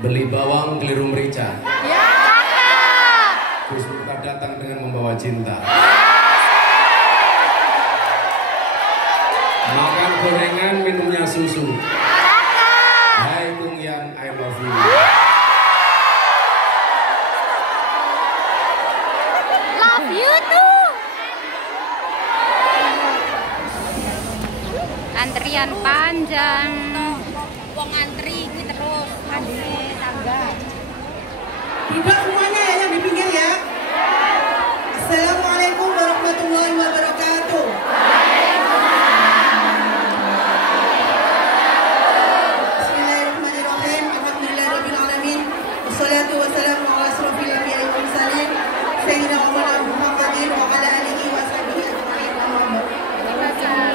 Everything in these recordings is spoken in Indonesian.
Beli bawang keliru merica. Ya. Gus Miftah datang dengan membawa cinta. Makan gorengan, minumnya susu. Hai Kung Yan, I love you. Love you too. Antrian panjang. Wong antri iki terus adine tangga. Tiba semuanya ya yang di pinggir ya. Assalamualaikum warahmatullahi wabarakatuh. Bismillahirrahmanirrahim. Alhamdulillahirabbil alamin. Wassalatu wassalamu ala asrofil anbiya'i wal mursalin sayyidina Muhammad Muhammadin wa ala alihi wa sahbihi ajma'in.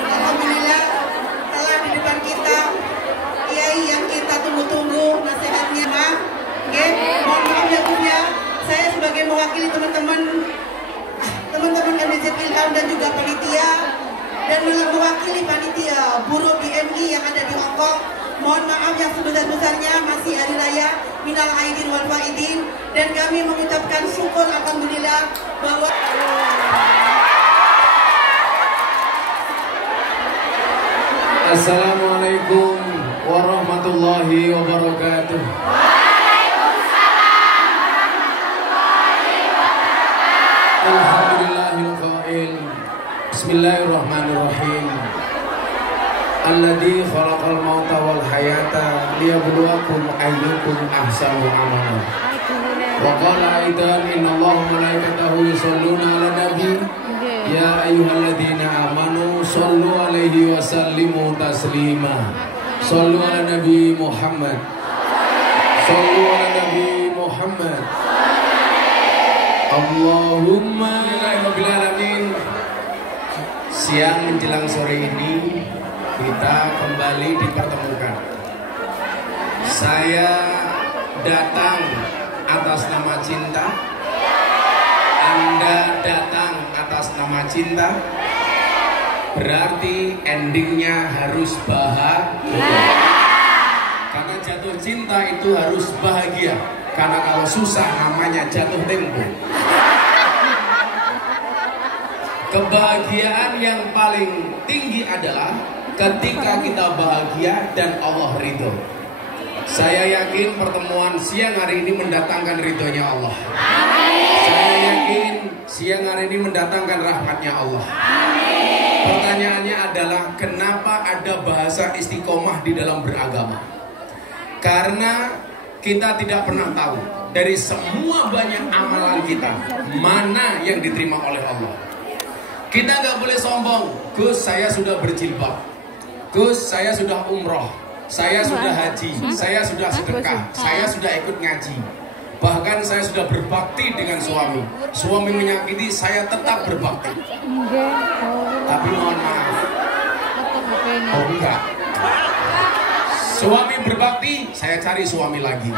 Alhamdulillah telah di depan kita kiai yang kita tunggu-tunggu nasihatnya, Ma. Nggih, mohon maaf ya Gus ya. Saya sebagai mewakili teman-teman MDZ Ilham dan juga panitia dan mewakili panitia buruh BMI yang ada di Hongkong. Mohon maaf yang sebesar-besarnya, masih hari raya minal aidin wal faidin, dan kami mengucapkan syukur alhamdulillah bahwa Assalamualaikum warahmatullahi wabarakatuh. Alhamdulillahil qail. Bismillahirrahmanirrahim. Alladzi khalaqal mauta wal hayata liyabluwakum ayyukum ahsanu amala. Wa qala aidan innallaha wa malaikatahu yusholluna 'alan nabi. Ya ayyuhalladzina amanu shollu 'alaihi wa sallimu taslima. Shollu 'ala nabi Muhammad. Shollu 'ala nabi Muhammad. Allahumma rabbil alamin. Siang menjelang sore ini kita kembali dipertemukan. Saya datang atas nama cinta. Anda datang atas nama cinta. Berarti endingnya harus bahagia. Karena jatuh cinta itu harus bahagia. Karena kalau susah namanya jatuh tempo. Kebahagiaan yang paling tinggi adalah ketika kita bahagia dan Allah ridho. Saya yakin pertemuan siang hari ini mendatangkan ridhonya Allah. Saya yakin siang hari ini mendatangkan rahmatnya Allah. Pertanyaannya adalah kenapa ada bahasa istiqomah di dalam beragama? Karena kita tidak pernah tahu dari semua banyak amalan kita mana yang diterima oleh Allah. Kita nggak boleh sombong. Gus, saya sudah berjilbab. Gus, saya sudah umroh. Saya sudah haji. Saya sudah sedekah. Saya sudah ikut ngaji. Bahkan saya sudah berbakti dengan suami. Suami menyakiti, saya tetap berbakti. Tapi mohon maaf. Oh enggak. Suami berbakti, saya cari suami lagi.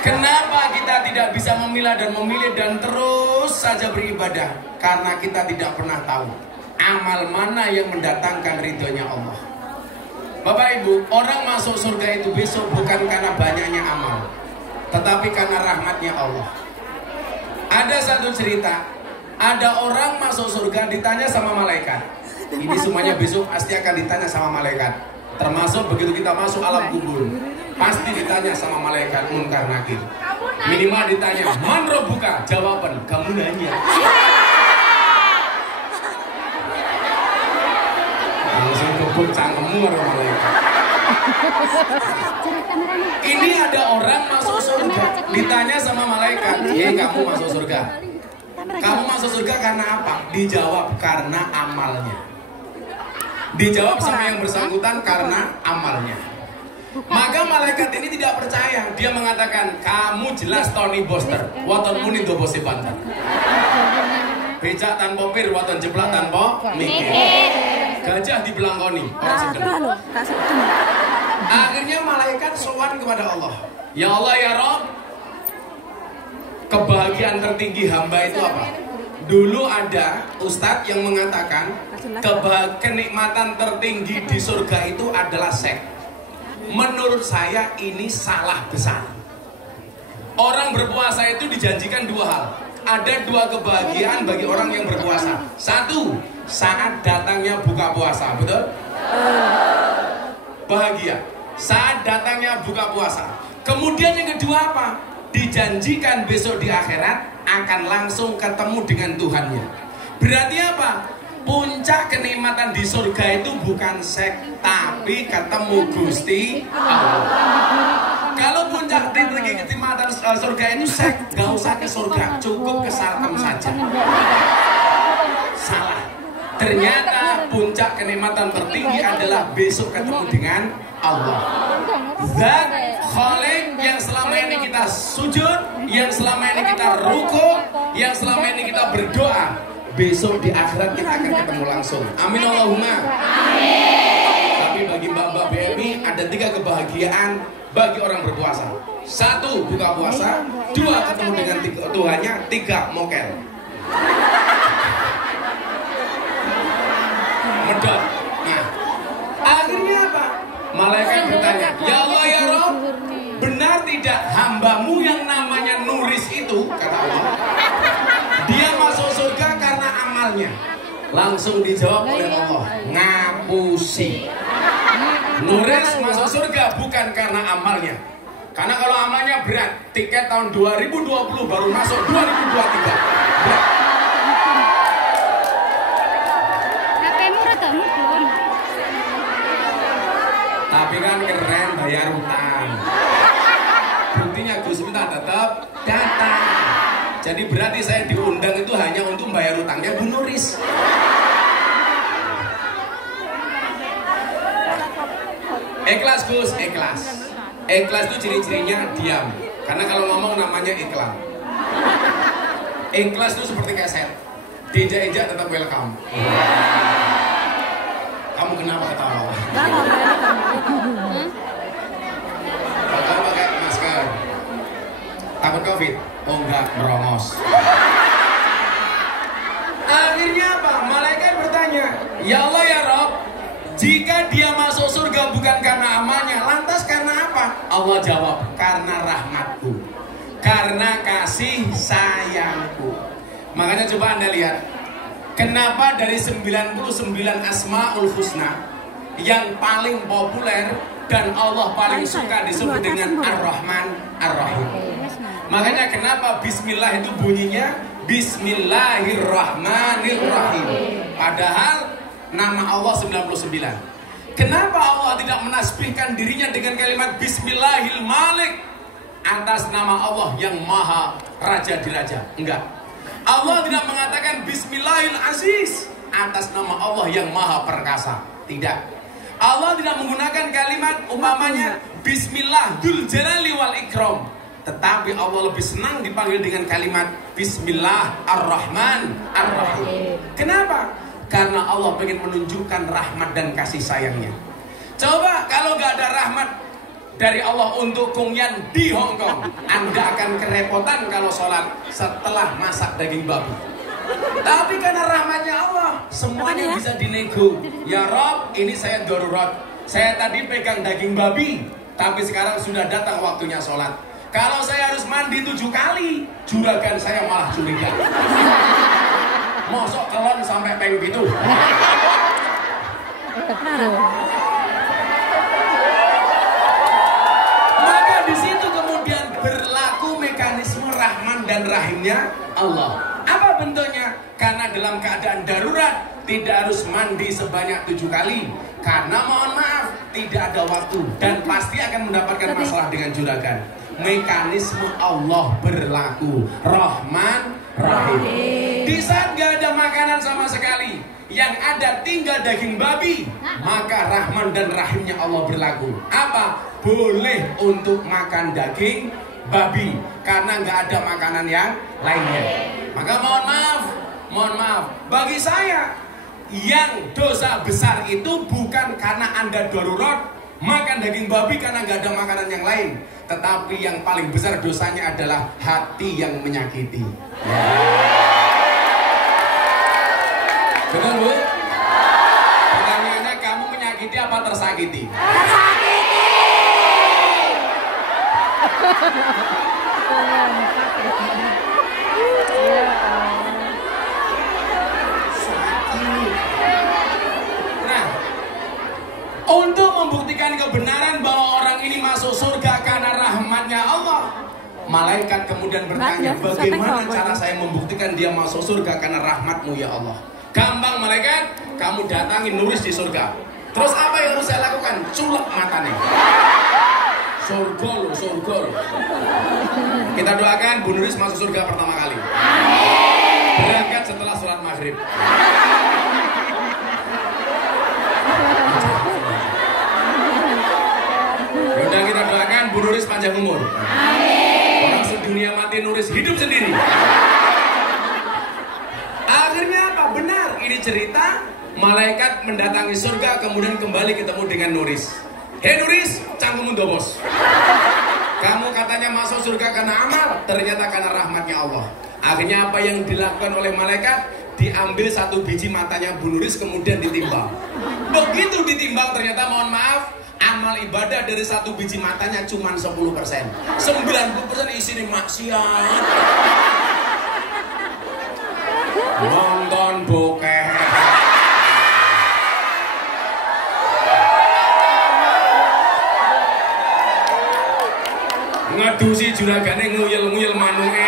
Kenapa kita tidak bisa memilah dan memilih dan terus saja beribadah? Karena kita tidak pernah tahu amal mana yang mendatangkan ridhonya Allah. Bapak Ibu, orang masuk surga itu besok bukan karena banyaknya amal, tetapi karena rahmatnya Allah. Ada satu cerita, ada orang masuk surga ditanya sama malaikat. Ini semuanya besok pasti akan ditanya sama malaikat. Termasuk begitu kita masuk alam kubur, pasti ditanya sama malaikat Munkar Nakir. Minimal ditanya, man rabbuka? Jawaban, kamu nanya. Langsung kebut cangkemmu orang malaikat. Ini ada orang masuk surga, ditanya sama malaikat, kamu masuk surga. Kamu masuk surga karena apa? Dijawab karena amalnya. Dijawab sama yang bersangkutan karena amalnya. Maka malaikat ini tidak percaya. Dia mengatakan, kamu jelas Tony Boster, waton muni do bosi banten. Becak tanpa pir, waton jeplak tanpa mikir. Gajah dibelangkoni, orang sedem. Akhirnya malaikat sowan kepada Allah. Ya Allah ya Rabb, kebahagiaan tertinggi hamba itu apa? Dulu ada ustadz yang mengatakan kenikmatan tertinggi di surga itu adalah seks. Menurut saya ini salah besar. Orang berpuasa itu dijanjikan dua hal. Ada dua kebahagiaan bagi orang yang berpuasa. Satu, saat datangnya buka puasa, betul? Bahagia saat datangnya buka puasa. Kemudian yang kedua apa? Dijanjikan besok di akhirat akan langsung ketemu dengan Tuhannya. Berarti apa? Puncak kenikmatan di surga itu bukan seks, tapi ketemu Gusti Allah. Kalau puncak kenikmatan surga itu seks, gak usah ke surga, cukup ke Salkem saja. Salah. Ternyata puncak kenikmatan tertinggi adalah besok ketemu dengan Allah. Zat Khalik yang selama ini kita sujud, yang selama ini kita ruku, yang selama ini kita berdoa, besok di akhirat kita akan ketemu langsung. Amin Allahumma. Amin. Tapi bagi mbak-mbak BMI ada 3 kebahagiaan bagi orang berpuasa. 1, buka puasa. 2, ketemu dengan Tuhannya. 3, mokel. Medot. Nah, akhirnya apa? Malaikat bertanya, ya Allah ya Rob, benar tidak hambamu yang namanya Nuris itu, kata Allah, dia masuk surga karena amalnya? Langsung dijawab oleh Allah, ngapusi. Nuris masuk surga bukan karena amalnya. Karena kalau amalnya berat, tiket tahun 2020 baru masuk 2023. Berat. Tapi kan keren bayar utang. Buktinya Gus minta tetap datang. Jadi berarti saya diundang itu hanya untuk bayar utangnya Bu Nuris. Ikhlas Gus, ikhlas. Ikhlas itu ciri-cirinya diam. Karena kalau ngomong namanya iklan. Ikhlas itu seperti kaset. Diinjak-injak tetap welcome. Kamu kenapa ketawa? Kamu pakai masker. Takut COVID? Oh enggak, merongos. Akhirnya apa? Malaikat bertanya, ya Allah ya Rob, jika dia masuk surga bukan karena amalnya, lantas karena apa? Allah jawab, karena rahmatku, karena kasih sayangku. Makanya coba Anda lihat, kenapa dari 99 Asmaul Husna yang paling populer dan Allah paling suka disebut dengan Ar-Rahman Ar-Rahim. Makanya kenapa Bismillah itu bunyinya Bismillahirrahmanirrahim. Padahal nama Allah 99. Kenapa Allah tidak menasbihkan dirinya dengan kalimat Bismillahil Malik atas nama Allah yang Maha Raja di Raja? Enggak. Allah tidak mengatakan Bismillahil Aziz atas nama Allah yang Maha Perkasa. Tidak. Allah tidak menggunakan kalimat umpamanya Bismillah Dzul Jalali wal Ikram. Tetapi Allah lebih senang dipanggil dengan kalimat Bismillah Ar-Rahman Ar-Rahim. Kenapa? Karena Allah ingin menunjukkan rahmat dan kasih sayangnya. Coba kalau gak ada rahmat dari Allah untuk Kung Yan di Hong Kong, Anda akan kerepotan kalau sholat setelah masak daging babi. Tapi karena rahmatnya Allah, semuanya bisa dinego. Ya Rob, ini saya darurat. Saya tadi pegang daging babi, tapi sekarang sudah datang waktunya sholat. Kalau saya harus mandi 7 kali, juragan saya malah curiga. Mosok kelon sampai peng gitu. Maka di situ kemudian berlaku mekanisme Rahman dan Rahimnya Allah. Apa bentuknya? Karena dalam keadaan darurat tidak harus mandi sebanyak 7 kali. Karena mohon maaf tidak ada waktu dan pasti akan mendapatkan masalah dengan juragan. Mekanisme Allah berlaku Rahman Rahim. Di saat gak ada makanan sama sekali, yang ada tinggal daging babi, maka Rahman dan Rahimnya Allah berlaku. Apa? Boleh untuk makan daging babi karena gak ada makanan yang lainnya. Maka mohon maaf, bagi saya yang dosa besar itu bukan karena Anda darurat makan daging babi karena gak ada makanan yang lain. Tetapi yang paling besar dosanya adalah hati yang menyakiti. Betul Bu? Pertanyaannya, kamu menyakiti apa tersakiti? Tersakiti. Nah, untuk membuktikan kebenaran bahwa orang ini masuk surga karena rahmatnya Allah, malaikat kemudian bertanya, bagaimana cara saya membuktikan dia masuk surga karena rahmatmu ya Allah? Gampang malaikat, kamu datangin Nuris di surga. Terus apa yang harus saya lakukan? Culek matanya. Surga loh, surga loh. Kita doakan Bu Nuris masuk surga pertama kali. Berangkat setelah sholat maghrib. Yaudah, kita doakan Bu Nuris panjang umur. Orang sedunia mati, Nuris hidup sendiri. Akhirnya apa? Benar, ini cerita malaikat mendatangi surga kemudian kembali ketemu dengan Nuris. Hei Nuris, cangkemmu dobos. Kamu katanya masuk surga karena amal, ternyata karena rahmatnya Allah. Akhirnya apa yang dilakukan oleh malaikat? Diambil satu biji matanya Bu Nuris kemudian ditimbang. Begitu ditimbang ternyata, mohon maaf, amal ibadah dari satu biji matanya cuma 10%. 90% isinya maksiat. Nonton bokeh. Ngadusi juragane nguyel-nguyel manuke.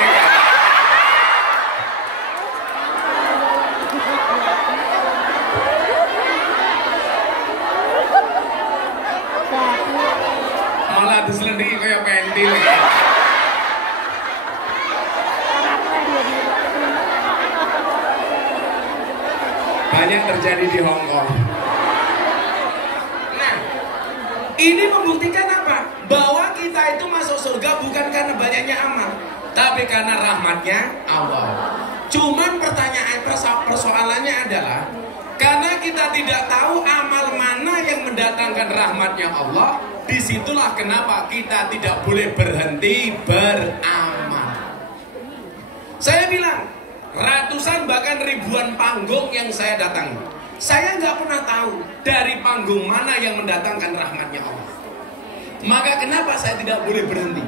Malah diselendiki kayak pentil. Banyak terjadi di Hong Kong. Nah, ini membuktikan apa? Bahwa kita itu masuk surga bukan karena banyaknya amal, tapi karena rahmatnya Allah. Cuman persoalannya adalah karena kita tidak tahu amal mana yang mendatangkan rahmatnya Allah. Disitulah kenapa kita tidak boleh berhenti beramal. Saya bilang, ratusan bahkan ribuan panggung yang saya datangi, saya nggak pernah tahu dari panggung mana yang mendatangkan rahmatnya Allah. Maka kenapa saya tidak boleh berhenti?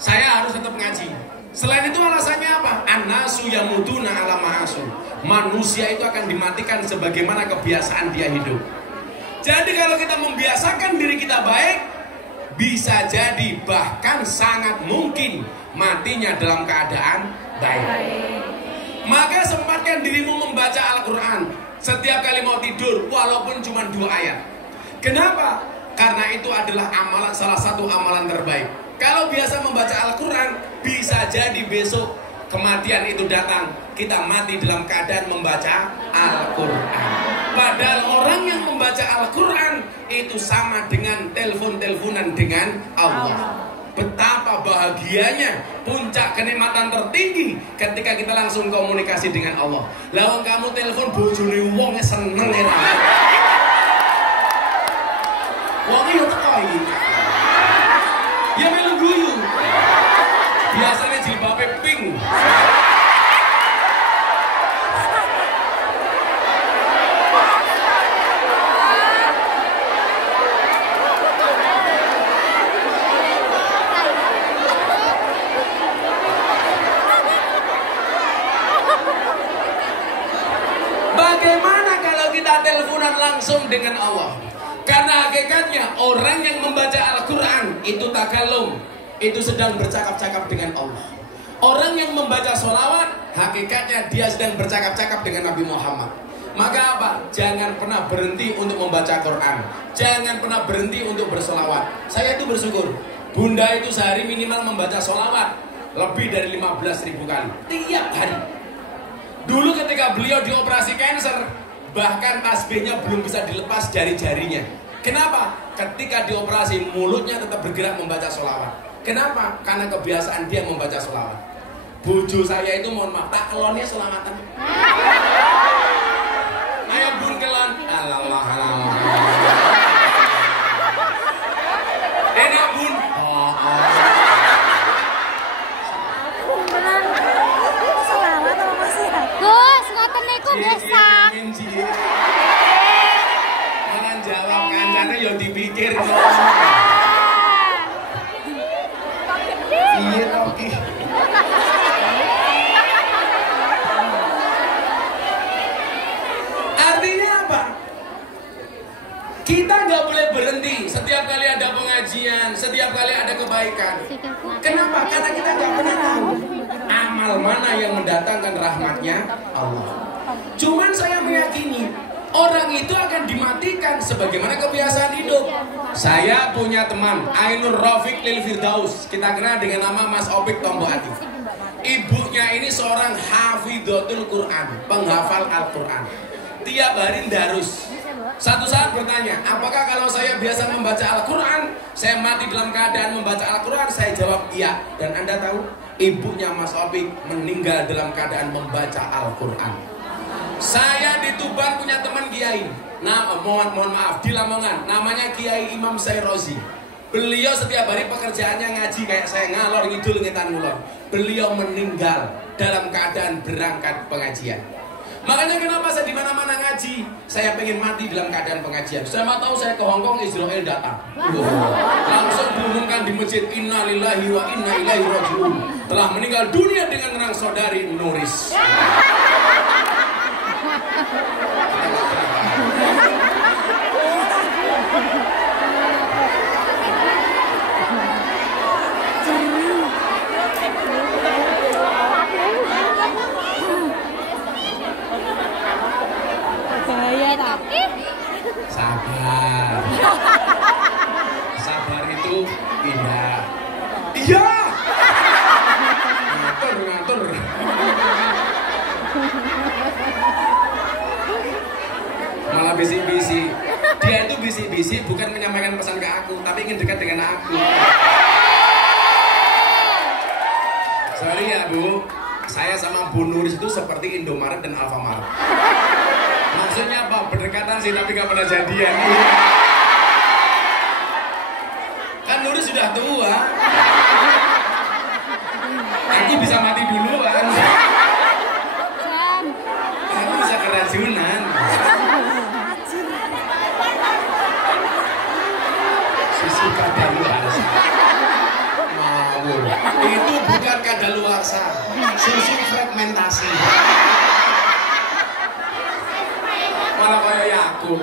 Saya harus tetap ngaji. Selain itu alasannya apa? An-nasu yamutuna ala ma'asu. Manusia itu akan dimatikan sebagaimana kebiasaan dia hidup. Jadi kalau kita membiasakan diri kita baik, bisa jadi bahkan sangat mungkin matinya dalam keadaan baik. Maka sempatkan dirimu membaca Al-Quran setiap kali mau tidur, walaupun cuma 2 ayat. Kenapa? Karena itu adalah amalan, salah satu amalan terbaik. Kalau biasa membaca Al-Quran, bisa jadi besok kematian itu datang, kita mati dalam keadaan membaca Al-Quran. Padahal orang yang membaca Al-Quran itu sama dengan telepon-teleponan dengan Allah. Betapa bahagianya, puncak kenikmatan tertinggi ketika kita langsung komunikasi dengan Allah. Lawang kamu telepon bojone wong seneng ya. Wong yo teko iki. Ya melu guyu. Biasanya jilbabe pink. Bagaimana kalau kita teleponan langsung dengan Allah? Karena hakikatnya orang yang membaca Al-Quran itu takalum, itu sedang bercakap-cakap dengan Allah. Orang yang membaca sholawat, hakikatnya dia sedang bercakap-cakap dengan Nabi Muhammad. Maka apa? Jangan pernah berhenti untuk membaca Quran. Jangan pernah berhenti untuk bersolawat. Saya itu bersyukur, Bunda itu sehari minimal membaca sholawat lebih dari 15.000 kali tiap hari. Dulu ketika beliau dioperasi kanker, bahkan tasbihnya belum bisa dilepas dari jarinya. Kenapa? Ketika dioperasi, mulutnya tetap bergerak membaca sholawat. Kenapa? Karena kebiasaan dia membaca sholawat. Bojo saya itu mohon maaf, tak kelonnya sholawatan. Ayo bun kelon. Allah. Enak bun. Gus, ngoten niku biasa. mikir. Iya Rocky. Artinya apa? Kita nggak boleh berhenti setiap kali ada pengajian, setiap kali ada kebaikan. Kenapa? Karena kita nggak pernah tahu amal mana yang mendatangkan rahmatnya Allah. Cuman saya meyakini orang itu akan dimatikan sebagaimana kebiasaan hidup. Saya punya teman Ainur Rafiq Lil Firdaus, kita kenal dengan nama Mas Opik Tombo Ati. Ibunya ini seorang hafidhatul Quran, penghafal Al-Quran. Tiap hari darus. Satu saat bertanya, apakah kalau saya biasa membaca Al-Quran, saya mati dalam keadaan membaca Al-Quran? Saya jawab iya. Dan Anda tahu, ibunya Mas Opik meninggal dalam keadaan membaca Al-Quran. Saya di Tuban punya teman kiai. Nah, mohon maaf, di Lamongan, namanya Kiai Imam Sairozi. Beliau setiap hari pekerjaannya ngaji kayak saya, ngalor ngidul ngetan ngulor. Beliau meninggal dalam keadaan berangkat pengajian. Makanya kenapa saya di mana-mana ngaji, saya pengen mati dalam keadaan pengajian. Saya mau tahu saya ke Hongkong, Israel datang. Langsung diumumkan di masjid, Inna lillahi wa inna ilaihi raji'un. Telah meninggal dunia dengan orang saudari Nuris. Sabar. Sabar itu indah. Iya. Ngatur. Malah bisik-bisik. Dia itu bisik-bisik bukan menyampaikan pesan ke aku, tapi ingin dekat dengan aku. Sorry ya Bu, saya sama Bu Nuris itu seperti Indomaret dan Alfamart. Maksudnya apa? Berdekatan sih tapi gak pernah jadian. Kan Nuris sudah tua. Aku bisa mati duluan. Aku bisa keracunan. Susu kadaluarsa. Ngawur. Itu bukan kadaluarsa. Susu fragmentasi. Malah kayak Yakult.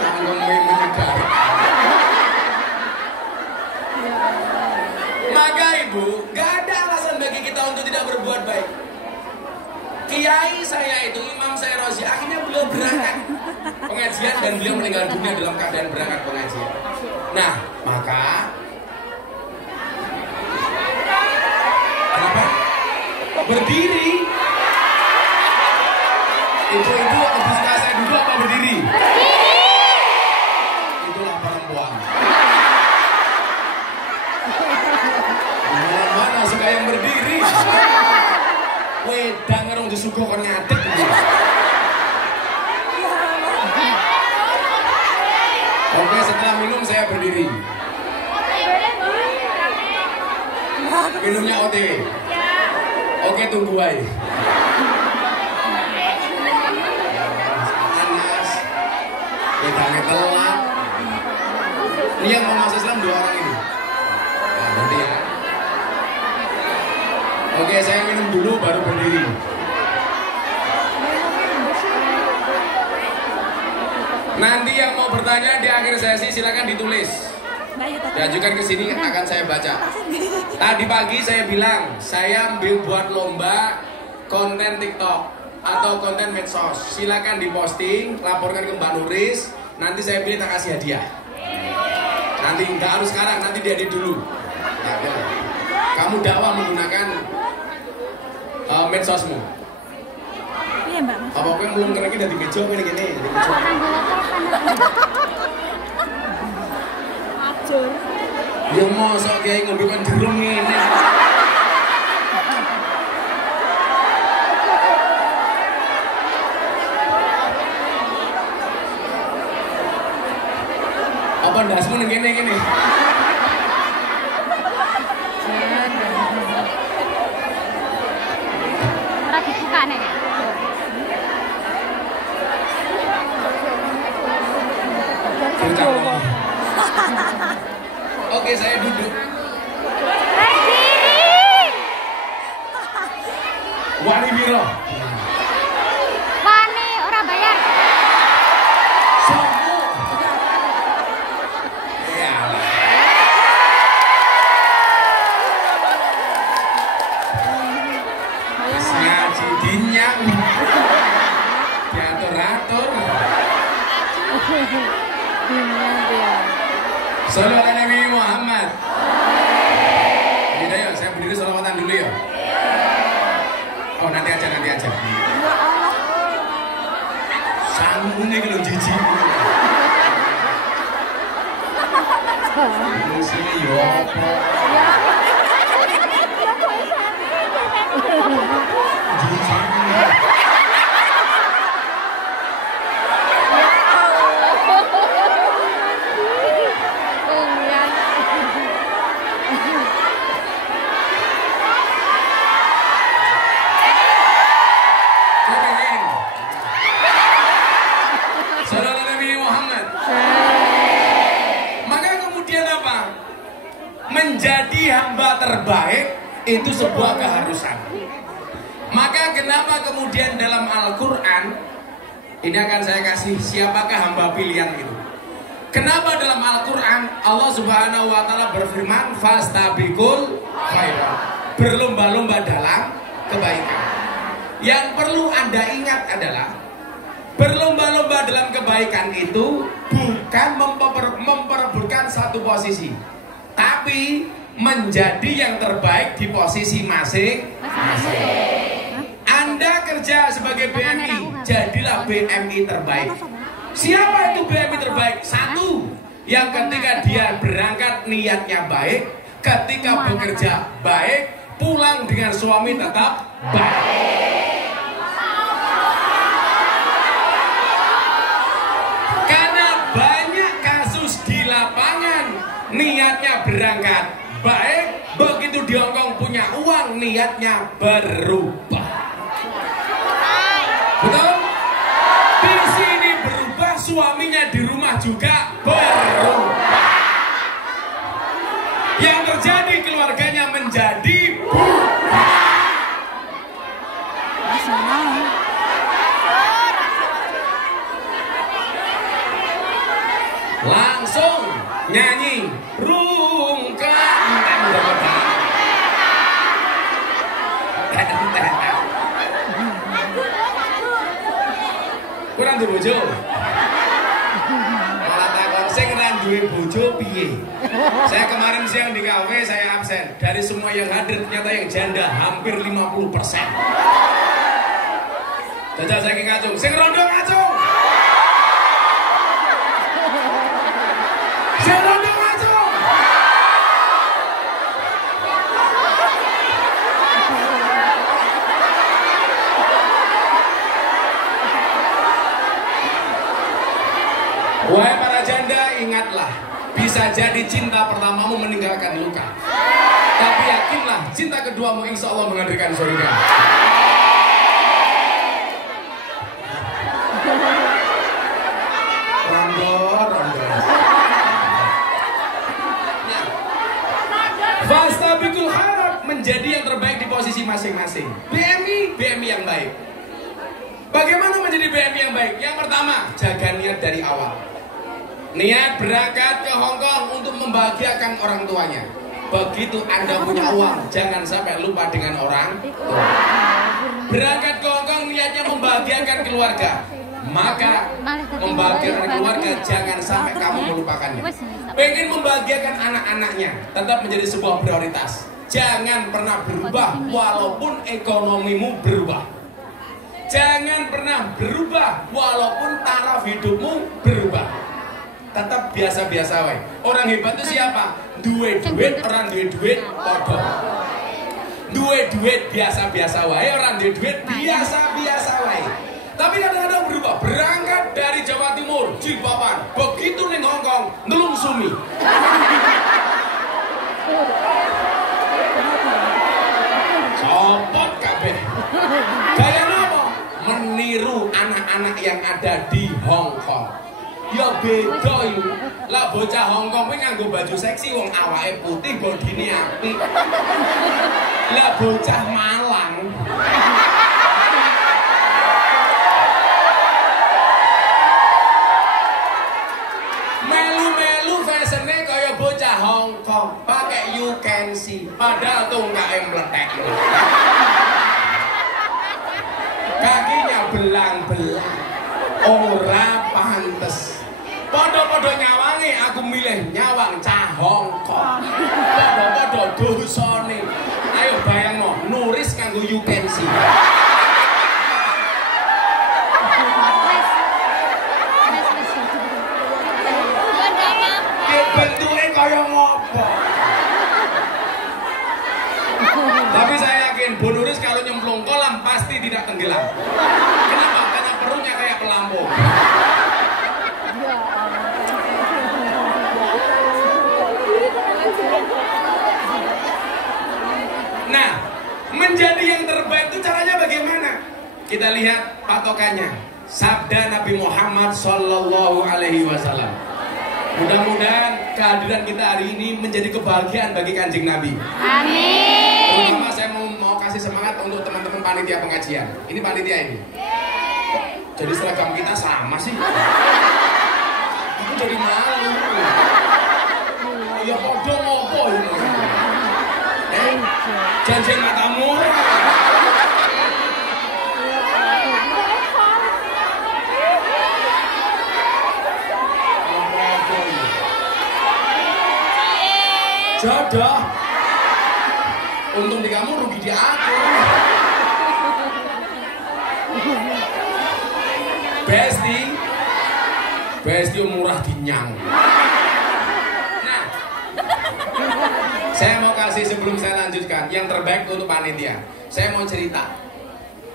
Canggung menyegar. Maka Ibu, gak ada alasan bagi kita untuk tidak berbuat baik. Kiai saya itu Imam Sairozi, akhirnya beliau berangkat pengajian dan beliau meninggal dunia dalam keadaan berangkat pengajian. Nah, maka kenapa? Berdiri. Ibu-ibu lebih suka saya duduk apa berdiri? Itulah perempuan. Mana suka yang berdiri? Wedang ngerong disuguh kon ngadeg. Oke, setelah minum saya berdiri. Minumnya OT. Oke, tunggu aja. Panas. Wedangnya telat. Ini yang mau masuk Islam 2 orang ini. Nah, nanti ya. Oke, saya minum dulu baru berdiri. Nanti yang mau bertanya di akhir sesi silakan ditulis. Diajukan ke sini akan saya baca. Tadi pagi saya bilang saya buat lomba konten TikTok atau konten medsos. Silakan diposting, laporkan ke Mbak Nuris. Nanti saya pilih tak kasih hadiah. Nanti nggak harus sekarang, nanti diedit dulu. Nah, ya. Kamu dakwah menggunakan medsosmu. Iya Mbak. Apa aku yang belum keren dari meja ini gini. Acur. Ya mosok kiai ngombe kan jerung ini. Apa ndasmu ning kene kene? Ora dibuka nek. Oke, saya duduk. Wani biro. Wani ora bayar. Sopo. Iyalah. Ngaji dinyang. Diatur-atur. Sallallahu alaihi Muhammad. Yaudah yuk, saya berdiri selawatan dulu ya. Oh nanti aja. Sambungnya kalau jijik. Sini yo. Menjadi hamba terbaik itu sebuah keharusan. Maka kenapa kemudian dalam Al-Quran ini akan saya kasih siapakah hamba pilihan itu. Kenapa dalam Al-Quran Allah Subhanahu wa Ta'ala berfirman fastabiqul khairat, berlomba-lomba dalam kebaikan. Yang perlu Anda ingat adalah berlomba-lomba dalam kebaikan itu bukan memperebutkan satu posisi, tapi menjadi yang terbaik di posisi masing-masing. Anda kerja sebagai BMI, jadilah BMI terbaik. Siapa itu BMI terbaik? Satu, yang ketika dia berangkat niatnya baik, ketika bekerja baik, pulang dengan suami tetap baik. Karena banyak kasus di lapangan, niatnya berangkat baik, begitu di Hongkong punya uang, niatnya berubah. Betul? Di sini berubah, suaminya di rumah juga berubah. Yang terjadi keluarganya menjadi berubah. Langsung nyanyi rungkat kurang duwe bojo malah takon sing ra duwe bojo piye. Saya kemarin siang di kafe saya absen, dari semua yang hadir ternyata yang janda hampir 50%. Jajal saking ngacung sing rondo ngacung. Wahai para janda, ingatlah, bisa jadi cinta pertamamu meninggalkan luka, tapi yakinlah cinta keduamu insya Allah menghadirkan surga. Rondo. Fastabiqul khairat, menjadi yang terbaik di posisi masing-masing. BMI yang baik. Bagaimana menjadi BMI yang baik? Yang pertama, jaga niat dari awal. Niat berangkat ke Hongkong untuk membahagiakan orang tuanya. Begitu Anda punya uang, jangan sampai lupa dengan orang tua. Berangkat ke Hongkong niatnya membahagiakan keluarga, maka membahagiakan keluarga jangan sampai kamu melupakannya. Pengen membahagiakan anak-anaknya, tetap menjadi sebuah prioritas. Jangan pernah berubah walaupun ekonomimu berubah. Jangan pernah berubah walaupun taraf hidupmu berubah. Tetap biasa-biasa wae. Orang hebat itu siapa? Duwe duit, orang duwe duit podo. Duwe duit biasa-biasa wae, orang duwe duit biasa-biasa wae. Tapi kadang-kadang berubah. Berangkat dari Jawa Timur, Jilbaban, begitu ning Hongkong, ngelung sumi. Copot kabeh. Gaya apa? Meniru anak-anak yang ada di Hongkong. Ya beda itu. Lah bocah Hongkong kuwi nganggo baju seksi wong awake putih bodine apik. Lah bocah Malang melu-melu fashionnya kaya bocah Hongkong, pakai you can see, padahal tunggake meletek. Kakinya belang-belang, ora pantes. Podo-podo nyawangi, aku milih nyawang cah Hongkong. Podo-podo dosane. Ayo bayangno, nuris kanggo you can see. Bentuknya kaya ngopo. Tapi saya yakin Bu Nuris kalau nyemplung kolam pasti tidak tenggelam. Kenapa? Karena perutnya kayak pelampung. Nah, menjadi yang terbaik itu caranya bagaimana? Kita lihat patokannya. Sabda Nabi Muhammad Sallallahu Alaihi Wasallam. Mudah-mudahan kehadiran kita hari ini menjadi kebahagiaan bagi Kanjeng Nabi. Amin. Terutama saya mau kasih semangat untuk teman-teman panitia pengajian. Ini panitia ini. Jadi seragam kita sama sih. Aku jadi malu. Ya podo ngopo ini. Janjian matamu. Jodoh. Untung di kamu, rugi di aku. Besti murah dinyang. Nah, saya mau kasih sebelum saya lanjutkan yang terbaik untuk panitia. Saya mau cerita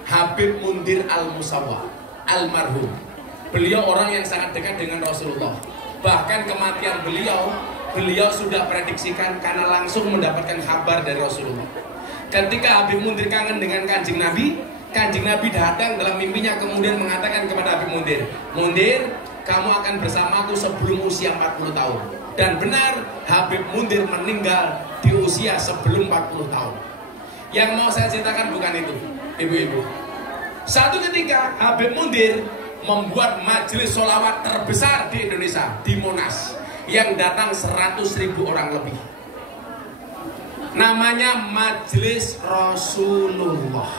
Habib Mundir Al-Musawwa almarhum. Beliau orang yang sangat dekat dengan Rasulullah. Bahkan kematian beliau sudah prediksikan karena langsung mendapatkan kabar dari Rasulullah. Ketika Habib Mundir kangen dengan Kanjeng Nabi datang dalam mimpinya kemudian mengatakan kepada Habib Mundir, "Mundir, kamu akan bersamaku sebelum usia 40 tahun." Dan benar, Habib Mundir meninggal di usia sebelum 40 tahun. Yang mau saya ceritakan bukan itu, ibu-ibu. Satu ketika Habib Mundir membuat majelis sholawat terbesar di Indonesia, di Monas, yang datang 100.000 orang lebih. Namanya Majelis Rasulullah.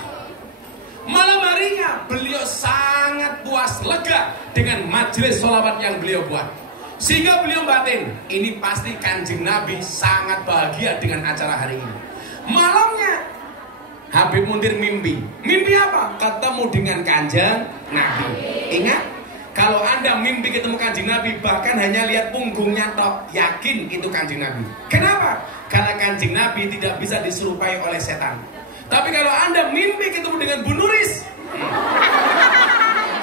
Malam harinya beliau sangat puas lega dengan majelis sholawat yang beliau buat. Sehingga beliau batin, ini pasti Kanjeng Nabi sangat bahagia dengan acara hari ini. Malamnya Habib Mundir mimpi. Mimpi apa? Ketemu dengan Kanjeng Nabi. Ingat? Kalau Anda mimpi ketemu Kanjeng Nabi, bahkan hanya lihat punggungnya tok, yakin itu Kanjeng Nabi. Kenapa? Karena Kanjeng Nabi tidak bisa diserupai oleh setan. Tapi kalau Anda mimpi ketemu dengan Bu Nuris,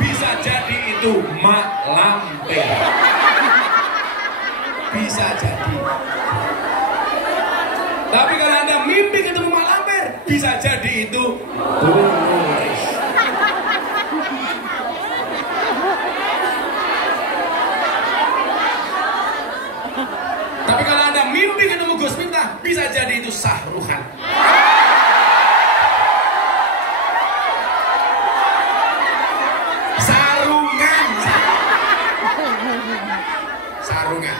bisa jadi itu Mak Lampir. Bisa jadi. Tapi kalau Anda mimpi ketemu Mak Lampir, bisa jadi itu Bu Nuris. Tapi kalau Anda mimpi ketemu Gus Miftah, bisa jadi itu Sahruhan. Sarungan.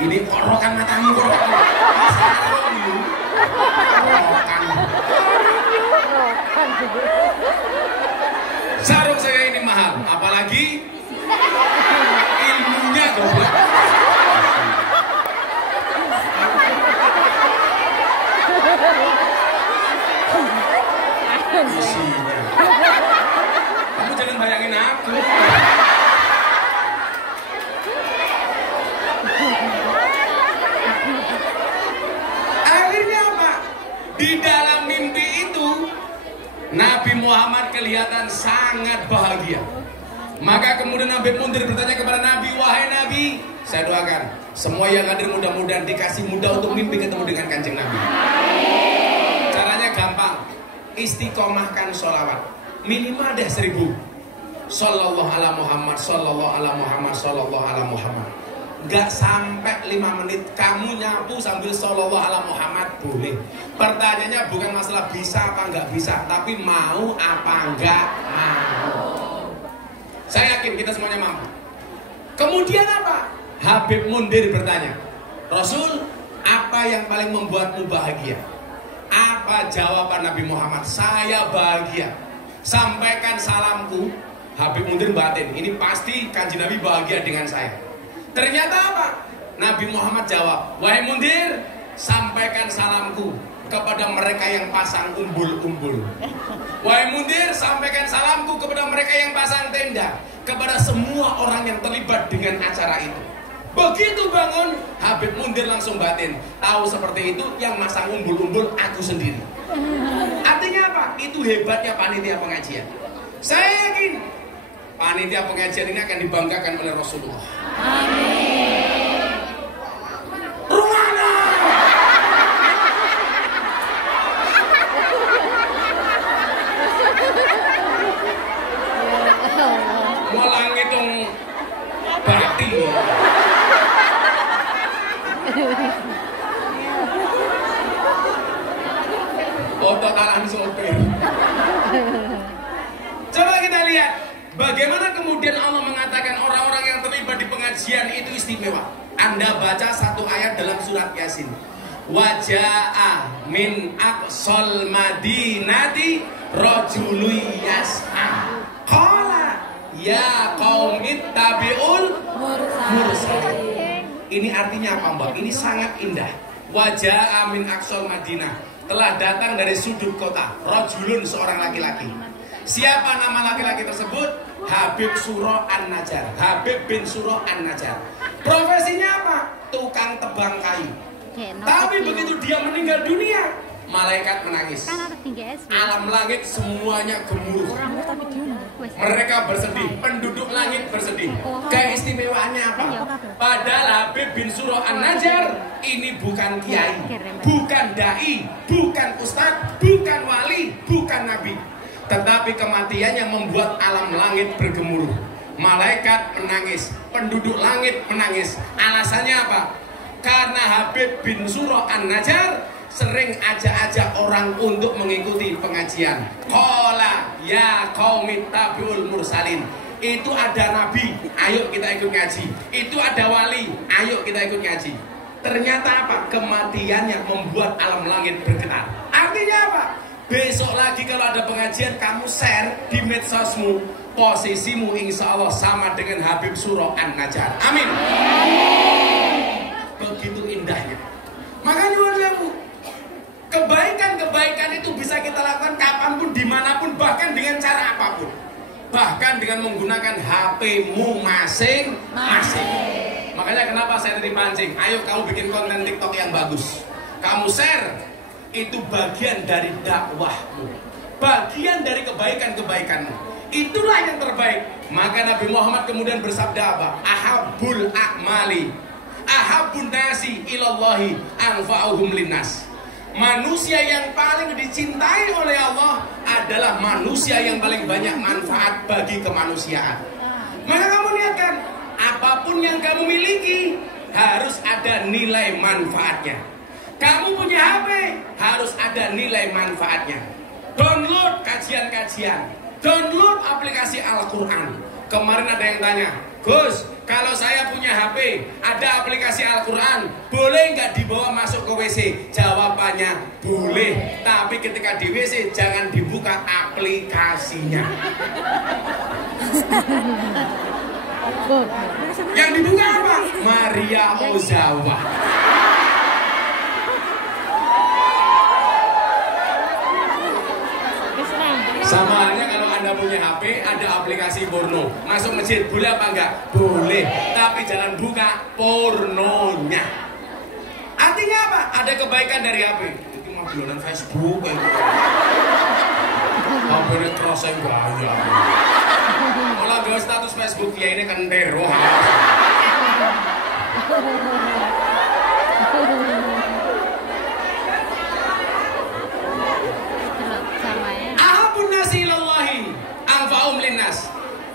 Ini korokan matamu, korokan. Sarung saya ini mahal, apalagi ilmunya goblok. Isinya. Kamu jangan bayangin aku. Akhirnya apa? Di dalam mimpi itu Nabi Muhammad kelihatan sangat bahagia. Maka kemudian Nabi Mundir bertanya kepada Nabi, "Wahai Nabi, saya doakan semua yang hadir mudah-mudahan dikasih mudah untuk mimpi ketemu dengan Kanjeng Nabi." Caranya gampang, istiqomahkan sholawat minimal deh 1000. Sallallahu ala Muhammad, sallallahu ala Muhammad, sallallahu ala Muhammad. Nggak sampai 5 menit kamu nyapu sambil sallallahu ala Muhammad boleh. Pertanyaannya bukan masalah bisa apa nggak bisa, tapi mau apa nggak mau. Saya yakin kita semuanya mampu. Kemudian apa? Habib Mundir bertanya, Rasul, apa yang paling membuatmu bahagia? Apa jawaban Nabi Muhammad? Saya bahagia. Sampaikan salamku. Habib Mundir batin, ini pasti Kanjeng Nabi bahagia dengan saya. Ternyata apa? Nabi Muhammad jawab, wahai Mundir, sampaikan salamku kepada mereka yang pasang umbul-umbul. Wahai Mundir, sampaikan salamku kepada mereka yang pasang tenda, kepada semua orang yang terlibat dengan acara itu. Begitu bangun, Habib Mundir langsung batin, tahu seperti itu yang masang umbul-umbul aku sendiri. Artinya apa? Itu hebatnya panitia pengajian. Saya yakin panitia pengajian ini akan dibanggakan oleh Rasulullah. Amin. Rumana. Malah ngitung bakti. Foto kalah sopir. Coba kita lihat bagaimana kemudian Allah mengatakan orang-orang yang terlibat di pengajian itu istimewa. Anda baca satu ayat dalam surat Yasin. Waja'a min aqsal madinati rajulun yas'a. Qala ya qaumi tabi'ul mursalin. Ini artinya apa, Mbak? Ini sangat indah. Waja'a min aqsal madinah. Telah datang dari sudut kota rajulun, seorang laki-laki. Siapa nama laki-laki tersebut? Habib Suro An-Najjar. Habib bin Suro An-Najjar. Profesinya apa? Tukang tebang kayu. Tapi begitu dia meninggal dunia, malaikat menangis. Alam langit semuanya gemuruh. Mereka bersedih, penduduk langit bersedih. Keistimewaannya apa? Padahal Habib bin Suro An-Najjar ini bukan kiai, bukan dai, bukan ustadz, bukan wali, bukan nabi. Tetapi kematian yang membuat alam langit bergemuruh. Malaikat menangis, penduduk langit menangis. Alasannya apa? Karena Habib bin Suro An-Najjar sering ajak-ajak orang untuk mengikuti pengajian. Qala ya qaumi tabi'ul mursalin. Itu ada nabi, ayo kita ikut ngaji. Itu ada wali, ayo kita ikut ngaji. Ternyata apa? Kematian yang membuat alam langit bergetar. Artinya apa? Besok lagi kalau ada pengajian, kamu share di medsosmu, posisimu insya Allah sama dengan Habib Suro An-Najjar. Amin. Begitu indahnya. Makanya walaupun kebaikan-kebaikan itu bisa kita lakukan kapanpun, dimanapun, bahkan dengan cara apapun. Bahkan dengan menggunakan HP-mu masing-masing. Makanya kenapa saya dipancing, ayo kamu bikin konten TikTok yang bagus. Kamu share. Itu bagian dari dakwahmu, bagian dari kebaikan-kebaikanmu. Itulah yang terbaik. Maka Nabi Muhammad kemudian bersabda apa? Ahabbul a'mali ahabbun nasi ilallahi anfa'uhum linnas. Manusia yang paling dicintai oleh Allah adalah manusia yang paling banyak manfaat bagi kemanusiaan. Maka kamu lihat kan, apapun yang kamu miliki harus ada nilai manfaatnya. Kamu punya HP, harus ada nilai manfaatnya. Download kajian-kajian, download aplikasi Al-Quran. Kemarin ada yang tanya, Gus, kalau saya punya HP, ada aplikasi Al-Quran, boleh nggak dibawa masuk ke WC? Jawabannya, boleh. Tapi ketika di WC, jangan dibuka aplikasinya. Yang dibuka apa? Maria Ozawa. Sama halnya kalau Anda punya HP, ada aplikasi porno, masuk masjid, boleh apa enggak? Boleh, tapi jangan buka pornonya. Artinya apa? Ada kebaikan dari HP. Itu mah jualan Facebook kayak gitu. HP ini terasa yang bahaya. Kalau gak status Facebook ya ini kan teror.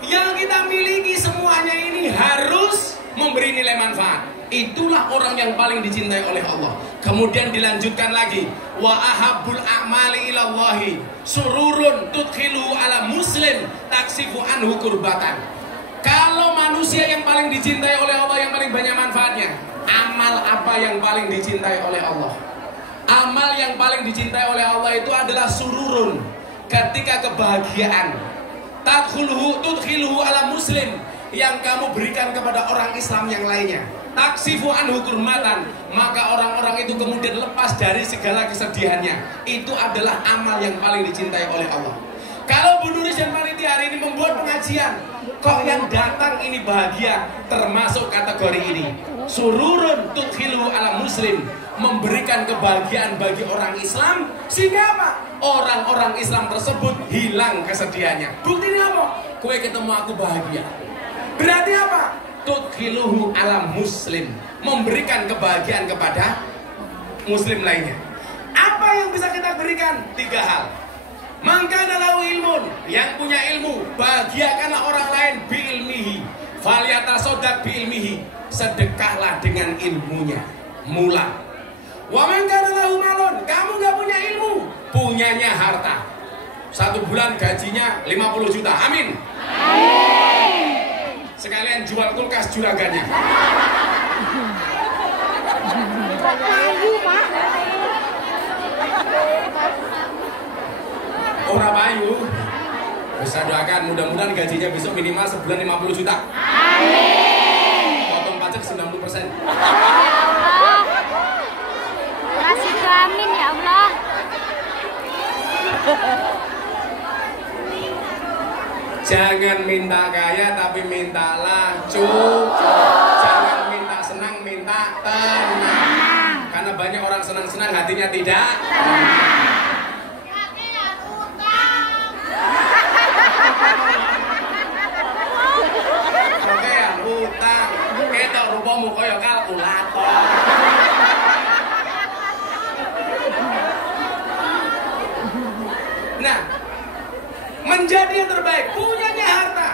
Yang kita miliki semuanya ini harus memberi nilai manfaat. Itulah orang yang paling dicintai oleh Allah. Kemudian dilanjutkan lagi, wa ahabbul a'mali ilallahi sururun tudkhilu ala muslim taksifu anhu kurbatan. Kalau manusia yang paling dicintai oleh Allah, yang paling banyak manfaatnya, amal apa yang paling dicintai oleh Allah? Amal yang paling dicintai oleh Allah itu adalah sururun, ketika kebahagiaan, tudkhiluhu ala muslim, yang kamu berikan kepada orang Islam yang lainnya, taksifu anhu kurmatan, maka orang-orang itu kemudian lepas dari segala kesedihannya. Itu adalah amal yang paling dicintai oleh Allah. Kalau Bu Nuris dan panitia hari ini membuat pengajian, kok yang datang ini bahagia, termasuk kategori ini, sururun tudkhiluhu ala muslim, memberikan kebahagiaan bagi orang Islam, sehingga apa? Orang-orang Islam tersebut hilang kesedihannya. Buktinya apa? Kue ketemu aku bahagia. Berarti apa? Tudkhiluhu ala muslim, memberikan kebahagiaan kepada muslim lainnya. Apa yang bisa kita berikan? 3 hal. Maka adalah ilmun, yang punya ilmu, bahagiakanlah orang lain biilmihi, falyatasoddaq biilmihi, sedekahlah dengan ilmunya. Mula. Wa man kana lahu malun, kamu nggak punya ilmu, punyanya harta. 1 bulan gajinya 50 juta. Amin. Sekalian jual kulkas juragannya. Orang payu. Bisa doakan, mudah-mudahan gajinya besok minimal sebulan 50 juta. Amin. Potong pajak 90%. Kasih amin ya Allah. Jangan minta kaya tapi mintalah cukup. Jangan minta senang, minta tenang. Karena banyak orang senang-senang hatinya tidak tenang. Okean utang, ketok rupamu kaya kalkulator. Nah, menjadi yang terbaik, punyanya harta,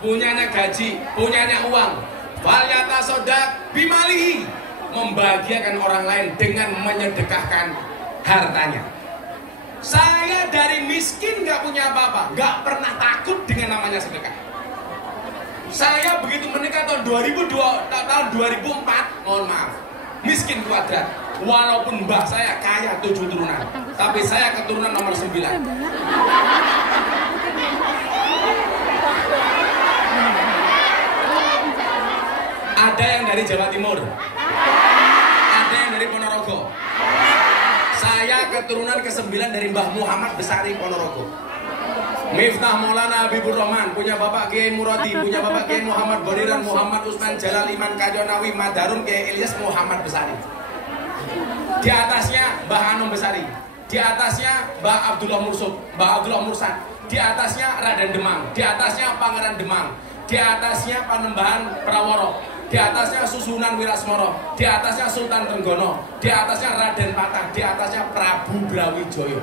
punyanya gaji, punyanya uang, falyatasoddaq bimalihi, membahagiakan orang lain dengan menyedekahkan hartanya. Saya dari miskin gak punya apa-apa, gak pernah takut dengan namanya sedekah. Saya begitu menikah tahun 2004, mohon maaf, miskin kuadrat. Walaupun mbah saya kaya 7 turunan, tapi saya keturunan nomor 9. Ada yang dari Jawa Timur, ada yang dari Ponorogo. Saya keturunan ke-9 dari Mbah Muhammad Besari Ponorogo. Miftah Maulana Habibur Rahman, punya Bapak Kiai Muradi, punya Bapak Kiai Muhammad Boriran, Muhammad Usman Jalal Iman Kajonawi, Madarun Kiai Ilyas Muhammad Besari. Di atasnya Mbah Anum Besari, di atasnya Mbah Abdullah Mursuk, Mbah Abdullah Mursad, di atasnya Raden Demang, di atasnya Pangeran Demang, di atasnya Panembahan Praworo, di atasnya Susunan Wirasmoro, di atasnya Sultan Trenggono, di atasnya Raden Patah, di atasnya Prabu Brawijaya.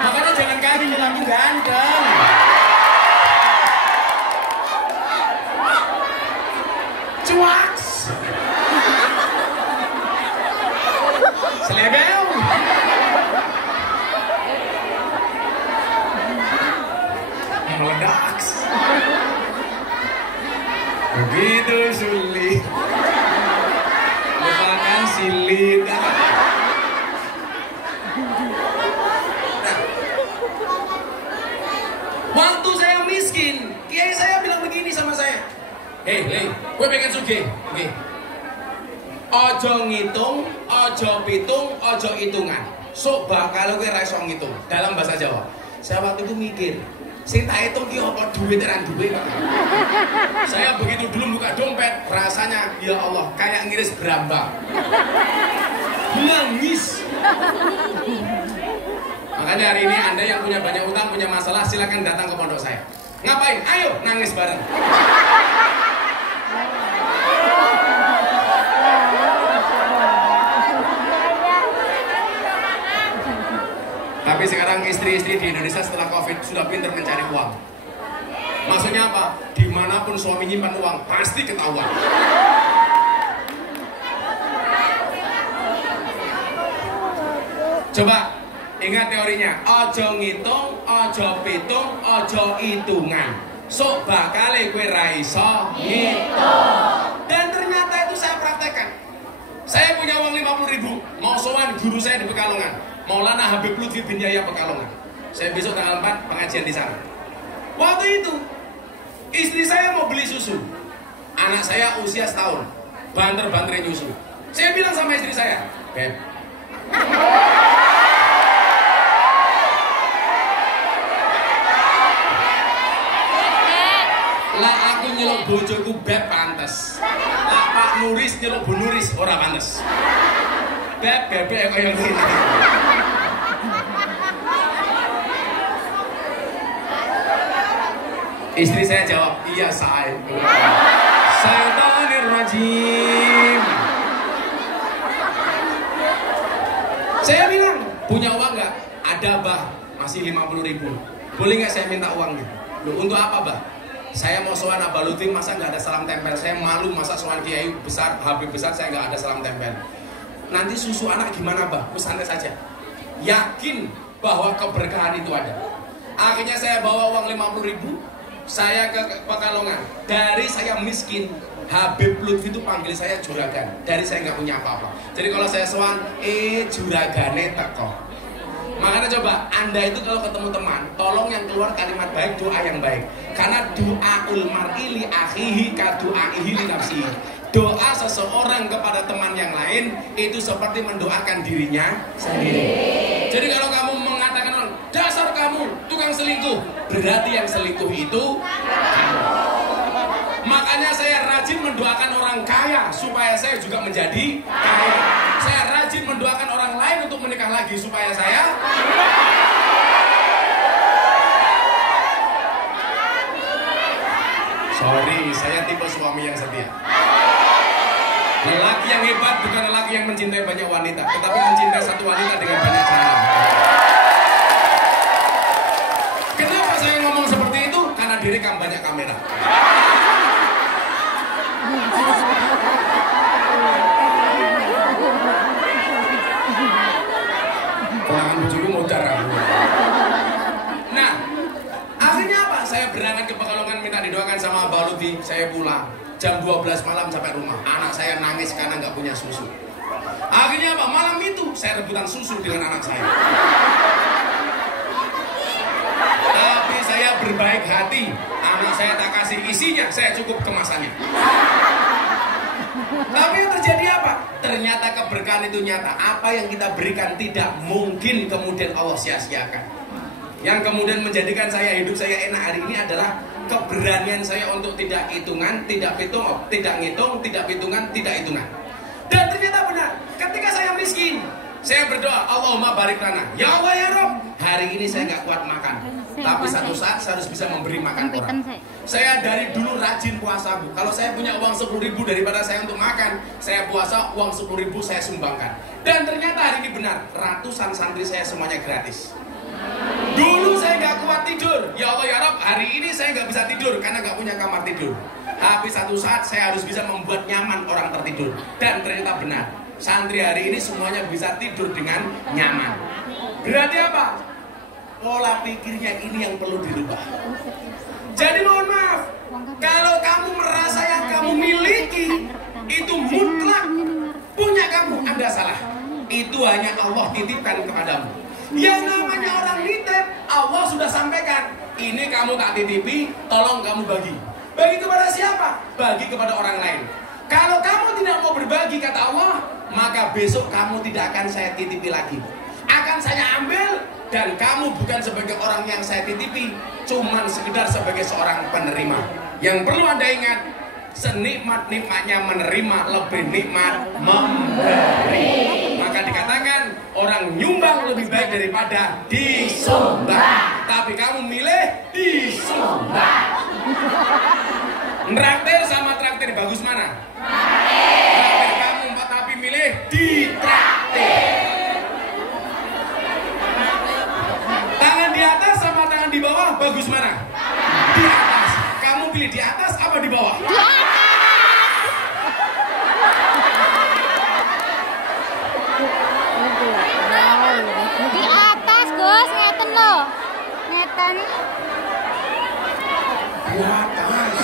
Makanya jangan kaget, aku ganteng. Cuaks. Selebel. Meledak. Begitu sulit. Lupakan silit. Waktu saya miskin, kiai saya bilang begini sama saya. Hei, gue pengen sugih. Oke. Ojo ngitung, ojo pitung, ojo hitungan. Sok bakal gue ra iso ngitung dalam bahasa Jawa. Saya waktu itu mikir, sing tak hitung ki apa duit teran duit. Saya begitu dulu buka dompet, rasanya ya Allah kayak ngiris berambang. Nangis. Makanya hari ini Anda yang punya banyak utang, punya masalah, silakan datang ke pondok saya. Ngapain? Ayo nangis bareng. Tapi Tapi sekarang istri-istri di Indonesia setelah COVID sudah pintar mencari uang. Maksudnya apa? Dimanapun suami nyimpan uang pasti ketahuan. Coba ingat teorinya. Ojo ngitung, ojo pitung, ojo hitungan. Sok bakale kowe ra iso ngitung. Dan ternyata itu saya praktekkan. Saya punya uang 50.000, mau sowan guru saya di Pekalongan, Maulana Habib Lutfi bin Yahya Pekalongan. Saya besok tanggal 4 pengajian di sana. Waktu itu istri saya mau beli susu. Anak saya usia setahun, banter-banterin nyusu. Saya bilang sama istri saya, Beb, lah aku nyelok bojoku Beb pantes. Lah Pak Nuris nyelok Bu Nuris ora pantes. Beb kayak yang gini. Istri saya jawab, iya saya. Syaitanir rajim. Saya bilang, punya uang nggak? Ada bah, masih 50.000. Boleh nggak saya minta uang gitu? Loh, untuk apa bah? Saya mau sowan Abah Lutfi, masa nggak ada salam tempel? Saya malu masa sowan kiai besar, habib besar, saya nggak ada salam tempel. Nanti susu anak gimana bah? Santai saja. Yakin bahwa keberkahan itu ada. Akhirnya saya bawa uang 50.000. Saya ke Pekalongan. Dari saya miskin, Habib Lutfi itu panggil saya juragan. Dari saya nggak punya apa-apa. Jadi kalau saya sowan, juragane teko. Makanya coba, Anda itu kalau ketemu teman, tolong yang keluar kalimat baik, doa yang baik. Karena doaul mar'i li akhihi ka doaihi li nafsihi. Doa seseorang kepada teman yang lain itu seperti mendoakan dirinya sendiri. Jadi kalau kamu mengatakan orang, dasar kamu tukang selingkuh, berarti yang selingkuh itu kamu. Makanya saya rajin mendoakan orang kaya supaya saya juga menjadi kaya. Saya rajin mendoakan orang lain untuk menikah lagi supaya saya. Sorry, saya tipe suami yang setia. Lelaki yang hebat bukan lelaki yang mencintai banyak wanita, tetapi mencintai satu wanita dengan banyak cara. Kenapa saya ngomong seperti itu? Karena direkam banyak kamera. Pelangan bujuku mau darah. Nah, akhirnya apa? Saya berangkat ke Pekalongan minta didoakan sama Abah Lutfi. Saya pulang jam 12 malam sampai rumah. Anak saya nangis karena nggak punya susu. Akhirnya apa? Malam itu saya rebutan susu dengan anak saya. Tapi saya berbaik hati. Anak saya tak kasih isinya, saya cukup kemasannya. Tapi yang terjadi apa? Ternyata keberkahan itu nyata. Apa yang kita berikan tidak mungkin kemudian Allah sia-siakan. Yang kemudian menjadikan saya hidup saya enak hari ini adalah keberanian saya untuk tidak hitungan, tidak hitung, tidak ngitung, tidak hitungan, tidak hitungan. Dan ternyata benar, ketika saya miskin, saya berdoa, Allahumma barik lana. Ya Allah ya Rob, hari ini saya nggak kuat makan, tapi satu saat saya harus bisa memberi makan orang. Saya dari dulu rajin puasa, Bu. Kalau saya punya uang 10.000 daripada saya untuk makan, saya puasa, uang 10.000 saya sumbangkan. Dan ternyata hari ini benar, ratusan santri saya semuanya gratis. Dulu saya nggak kuat tidur, ya Allah ya Rob, hari ini saya nggak bisa tidur karena nggak punya kamar tidur. Tapi satu saat saya harus bisa membuat nyaman orang tertidur. Dan ternyata benar, santri hari ini semuanya bisa tidur dengan nyaman. Berarti apa? Pola pikirnya ini yang perlu dirubah. Jadi mohon maaf, kalau kamu merasa yang kamu miliki itu mutlak punya kamu, Anda salah. Itu hanya Allah titipkan kepadamu. Yang namanya orang nitip, Allah sudah sampaikan, ini kamu tak titipi, tolong kamu bagi. Bagi kepada siapa? Bagi kepada orang lain. Kalau kamu tidak mau berbagi, kata Allah, maka besok kamu tidak akan saya titipi lagi. Akan saya ambil, dan kamu bukan sebagai orang yang saya titipi, cuman sekedar sebagai seorang penerima. Yang perlu Anda ingat, senikmat-nikmatnya menerima lebih nikmat memberi. Maka dikatakan orang nyumbang lebih baik daripada disumbang. Tapi kamu milih disumbang. Traktir sama traktir bagus mana? Traktir kamu tapi milih ditraktir. bagus mana? Di atas. Kamu pilih di atas apa di bawah? Di atas. Di atas, Gus, ngeten lho. Ngeten. Di atas.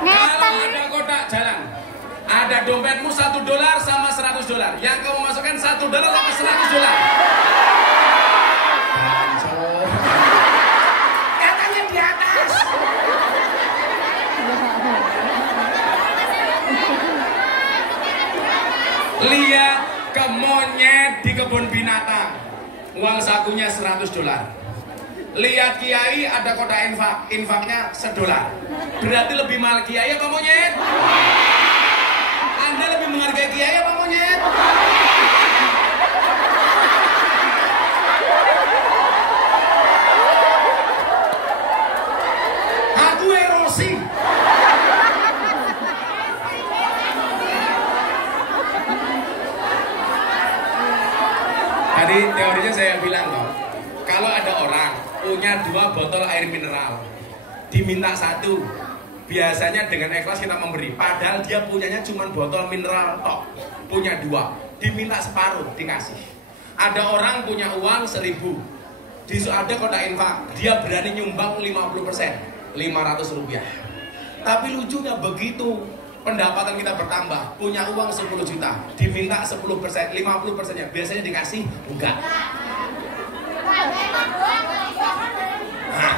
Ngeten. Kalau ada kotak jalan, ada dompetmu $1 sama $100. Yang kamu masukkan $1 sama $100. Katanya di atas. Lihat ke monyet di kebun binatang, uang sakunya $100. Lihat kiai ada kotak infaknya $1. Berarti lebih mahal kiai apa monyet? Anda lebih menghargai kiai apa monyet? Aku erosi. Tadi teorinya saya bilang loh, kalau ada orang punya 2 botol air mineral, diminta 1, biasanya dengan ikhlas kita memberi, padahal dia punyanya cuma botol mineral tok, punya 2, diminta separuh dikasih. Ada orang punya uang 1.000, ada kotak infak, dia berani nyumbang 50%, Rp500. Tapi lucunya begitu pendapatan kita bertambah, punya uang 10 juta, diminta 10%, 50%-nya, biasanya dikasih enggak. Nah,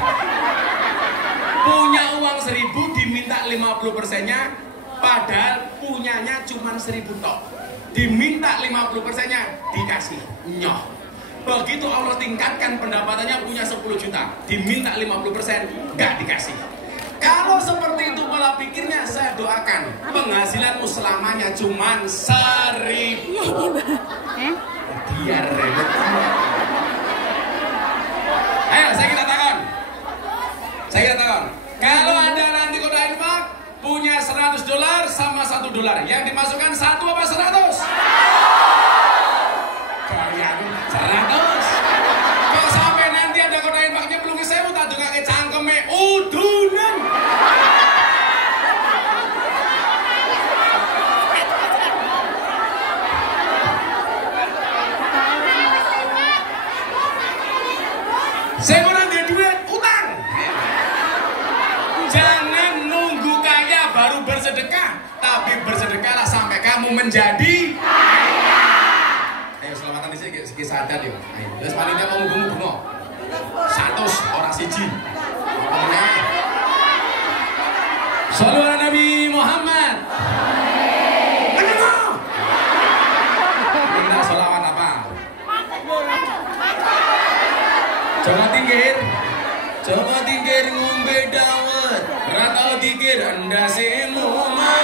punya uang 1.000 diminta 50%-nya, padahal punyanya cuma 1.000 tok, diminta 50%-nya, dikasih nyoh. Begitu Allah tingkatkan pendapatannya, punya 10 juta, diminta 50%, enggak dikasih. Kalau seperti itu pola pikirnya, saya doakan penghasilanmu selamanya cuma 1.000. Biar ribet. Ayo, saya katakan. Kalau ada nanti kotak infak punya $100 sama $1, yang dimasukkan 1 apa 100? Kalian 100. Kalau sampai nanti ada kotak infaknya belum saya tak juga ke cangkeme udunan. Saya mau ngambil duit, utang. Jangan nunggu kaya baru bersedekah, tapi bersedekahlah sampai kamu menjadi kaya. Ayo selamatan di sini, sadar yuk. Ayo, terus panitia mau bungo-bungo. 100 orang siji. Shallu ala Nabi Muhammad. Mendengar. Minta sholawat apa? Coba tingkir ngombe dawet, ratau tingkir anda semua.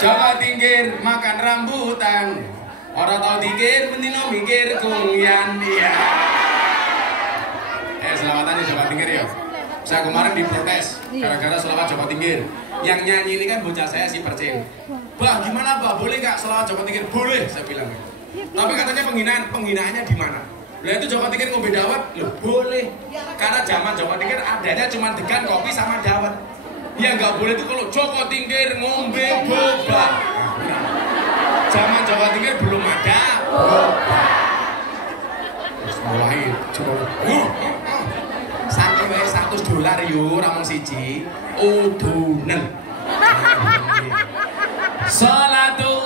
Coba tingkir makan rambutan, orang tahu tingkir mendino mikir kungyan dia. Selamatan nih Jawa Tingkir ya. Saya kemarin diprotes gara-gara selawat Jawa Tingkir. Yang nyanyi ini kan bocah saya si Percil. Bah gimana bah, boleh nggak selawat Jawa Tingkir? Boleh, saya bilang. Tapi katanya penghinaannya di mana? Lah itu Jawa Tingkir ngombe dawet, loh boleh. Karena zaman Jawa Tingkir adanya cuma degan kopi sama dawet. Ya nggak boleh itu kalau Jawa Tingkir ngombe boba. Zaman Jawa Tingkir belum ada boba. Terus mulai coba. Saking wae $100 yo ramong siji udunen. Salatu